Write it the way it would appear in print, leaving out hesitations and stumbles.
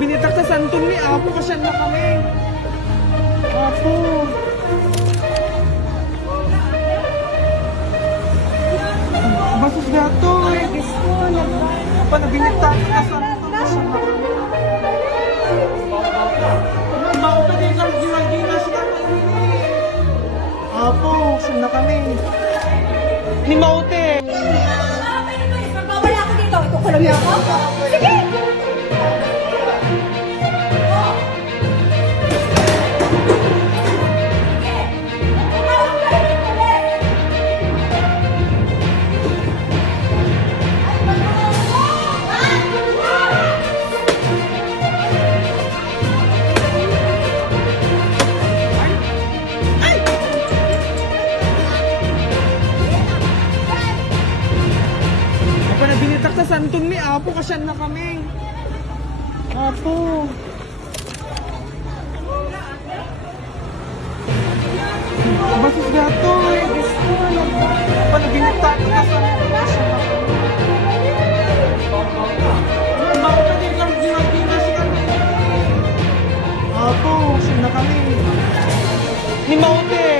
Nabinitak sa santong ni Apo, kasyan na kami. Apo. Basos gato eh. Apa, nabinitak sa santong, kasyan na kami. Mao pa din lang ginas na kami. Apo, kasyan na kami. Ni Maute. Magbawala ako dito. Ikukulong niyo ako? Sige! Nabinitak sa santong ni Apo, kasyan na kami. Apo. Basos gato eh. Apa, nabinitak sa santong, kasyan na kami. Mao pa din lang ginas na kami. Apo, kasyan na kami. Ni Maute.